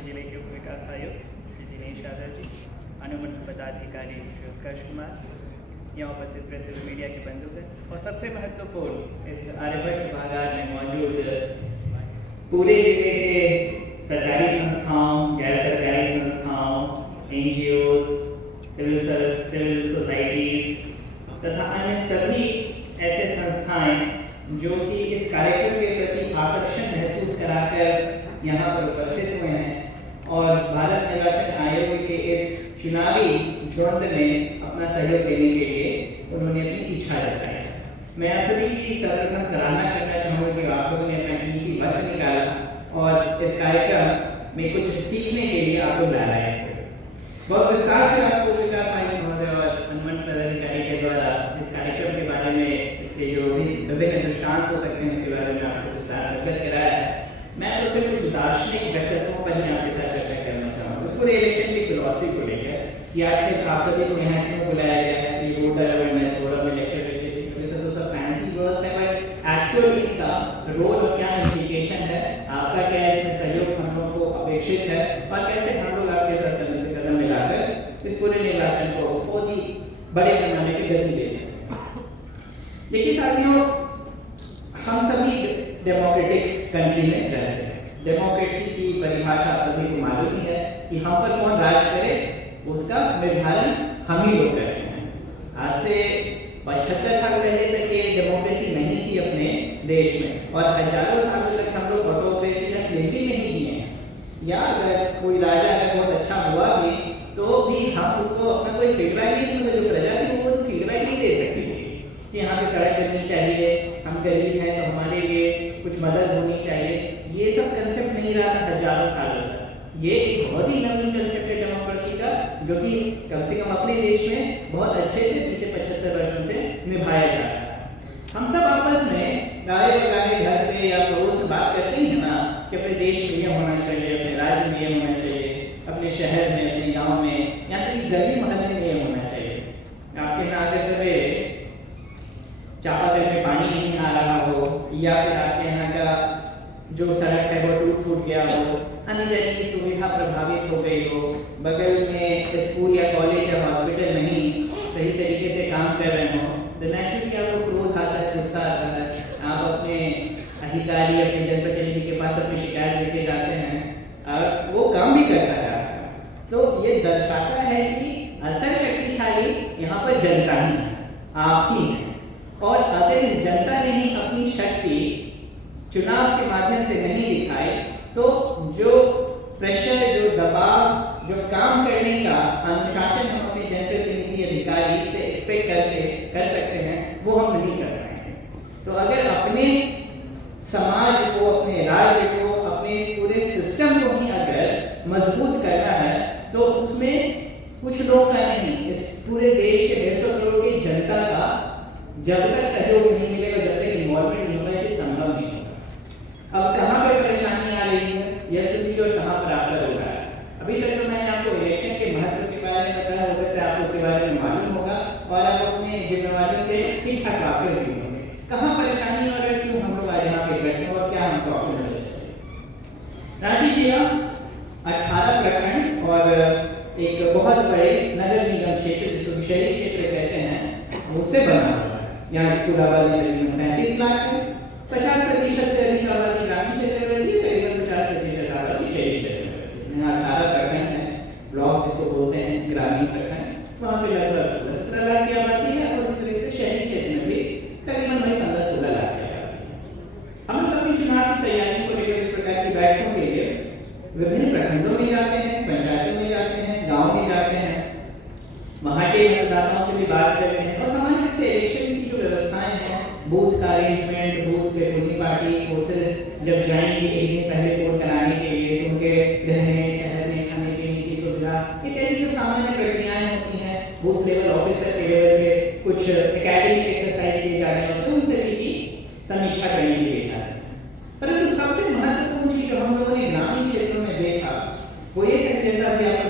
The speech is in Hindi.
रांची जिले के उप विकास आयुक्त श्री दिनेश यादव जी, अनुमंडल पदाधिकारी श्री उत्कर्ष कुमार, यहाँ उपस्थित प्रेस एवं मीडिया के बंधुगण और सबसे महत्वपूर्ण इस आर्यभट्ट सभागार में मौजूद पूरे जिले के सरकारी संस्थाओं, गैर सरकारी संस्थाओं, NGOs, सिविल सोसाइटीज तथा अन्य सभी ऐसे संस्थाएं जो कि इस कार्यक्रम के प्रति आकर्षण महसूस कराकर यहाँ पर उपस्थित हुए हैं और भारत निर्वाचन आयोग के इस चुनावी द्वंद में अपना सहयोग देने के लिए उन्होंने अपनी इच्छा जताई। मैं आप सभी की सर्वप्रथम सराहना करना चाहूँगा कि आप लोगों ने अपना कीमती वक्त निकाला और इस कार्यक्रम में कुछ सीखने के लिए आपको बुलाया है। बहुत विस्तार से आपको विकास आयुक्त महोदय और अनुमंडल पदाधिकारी के द्वारा इस कार्यक्रम के बारे में इसके जो भी विभिन्न दृष्टांत हो सकते हैं उसके बारे में आपको विस्तार से अवगत कराया है। मैं तो सिर्फ कुछ दार्शनिक व्यक्तित्वों पर ही आपके साथ चर्चा करना चाहूँगा उस पूरे इलेक्शन की फिलॉसफी को लेकर कि आखिर आप सभी को यहाँ क्यों बुलाया गया है, ये voter awareness forum, election literacy, तो सब फैंसी वर्ड्स हैं, बट एक्चुअली इनका रोल और क्या इम्प्लीकेशन है, आपका क्या इसमें सहयोग हम लोग को अपेक्षित है और कैसे हम लोग आपके साथ कदम मिलाकर इस पूरे निर्वाचन को बहुत ही बड़े पैमाने पे गति दे सकते हैं। देखिए साथियों, हम सभी डेमोक्रेटिक कंट्री में रहते हैं। डेमोक्रेसी की परिभाषा आप सभी को मालूम ही है कि हम पर कौन राज करे उसका निर्धारण हम ही लोग करते हैं। आज से 75 साल पहले तक ये डेमोक्रेसी नहीं थी अपने देश में और हजारों सालों तक हम लोग ऑटोक्रेसी या स्लेवरी में ही जिए हैं। या अगर कोई राजा अगर बहुत अच्छा हुआ भी तो भी हम उसको अपना कोई फीडबैक नहीं देते, जो प्रजा थी वो तो फीडबैक नहीं दे सकती थी कि यहाँ पे सड़क बननी चाहिए, हम गरीब हैं तो हमारे लिए कुछ मदद होनी चाहिए। ये सब कंसेप्ट नहीं रहा था हजारों सालों तक। ये एक बहुत ही नवीन कंसेप्ट है डेमोक्रेसी का, जो कि कम से कम अपने देश में बहुत अच्छे से बीते 75 वर्षों से निभाया जा रहा है। हम सब आपस में गाय बगाने घर पे या पड़ोस में बात करते हैं ना कि अपने देश में ये होना चाहिए, अपने राज्य में ये होना चाहिए, अपने शहर में, अपने गांव में, यहाँ तक कि गली मोहल्ले में ये होना चाहिए। आपके यहाँ अगर सवेरे चापाकल में पानी नहीं आ रहा हो या फिर आपके यहाँ का जो सड़क है वो टूट फूट गया हो, आने जाने की सुविधा प्रभावित हो गई हो, बगल में स्कूल या कॉलेज या हॉस्पिटल नहीं सही तरीके से काम कर रहे हो, तो नेचुरली आपको क्रोध आता है, गुस्सा आता है। आप अपने अधिकारी, अपने जनप्रतिनिधि के पास अपनी शिकायत लेके जाते हैं और वो काम भी करता है। तो ये दर्शाता है कि असल शक्तिशाली यहाँ पर जनता ही है, आप ही हैं। और अगर इस जनता ने ही अपनी शक्ति चुनाव के माध्यम से नहीं दिखाई तो जो प्रेशर, जो दबाव, जो काम करने का अनुशासन हम अपने जनप्रतिनिधि अधिकारी से एक्सपेक्ट कर सकते हैं वो हम नहीं कर रहे हैं। तो अगर अपने समाज को, अपने राज्य को, अपने इस पूरे सिस्टम को ही अगर मजबूत करना है तो उसमें कुछ लोग का नहीं, इस पूरे देश के 150 करोड़ की जनता का जब तक सहयोग नहीं मिलेगा, जब तक इन्वॉल्वमेंट नहीं होगा, ये संभव नहीं होगा। अब कहाँ पे परेशानी आ रही है यह सुनिए और कहाँ पर आपका हो रहा है। अभी तक तो मैंने आपको इलेक्शन के महत्व के बारे में बताया, हो सकता है आपको उसके बारे में मालूम होगा और आप अपने जिम्मेवारियों से ठीक ठाक वाकिफ भी होंगे। कहाँ परेशानी और क्यों हम लोग आज यहाँ पे बैठे हैं और क्या हमको ऑप्शन मिलना चाहिए। रांची जिला 18 प्रखंड और एक बहुत बड़े नगर निगम क्षेत्र जिसको शहरी क्षेत्र कहते हैं उससे बना हुआ है। यहाँ की कुल आबादी तकरीबन 35 लाख है। 50% से अधिक आबादी ग्रामीण क्षेत्र में रहती है, तकरीबन 50% आबादी शहरी क्षेत्र में रहती है। यहाँ 18 प्रखंड है, ब्लॉक जिसको बोलते हैं ग्रामीण प्रखंड, वहाँ पे लगभग 17 लाख की आबादी है और इस तरीके से शहरी क्षेत्र में भी तकरीबन 15-16 लाख की आबादी है। हम लोग अपनी चुनाव की तैयारी को लेकर इस प्रकार की बैठकों के लिए विभिन्न प्रखंडों में जाते हैं, पंचायतों में जाते हैं, गाँव में जाते हैं, वहाँ के मतदाताओं से भी बात करते हैं और सामान्य रूप से इलेक्शन की जो व्यवस्थाएं हैं, बूथ का अरेंजमेंट, बूथ पे पोलिंग पार्टी फोर्सेस जब जाएंगे एक दिन पहले वोट कराने के लिए तो उनके रहने, ठहरने, खाने पीने की सुविधा इत्यादि जो सामान्य प्रक्रियाएं होती हैं, बूथ लेवल ऑफिसर के लेवल पे कुछ एकेडमिक एक्सरसाइज किए जा रहे होते हैं, उनसे भी समीक्षा करने के लिए जाते हैं। परंतु सबसे महत्वपूर्ण चीज जो हम लोगों ने ग्रामीण क्षेत्रों में देखा वो ये है, जैसा भी आपको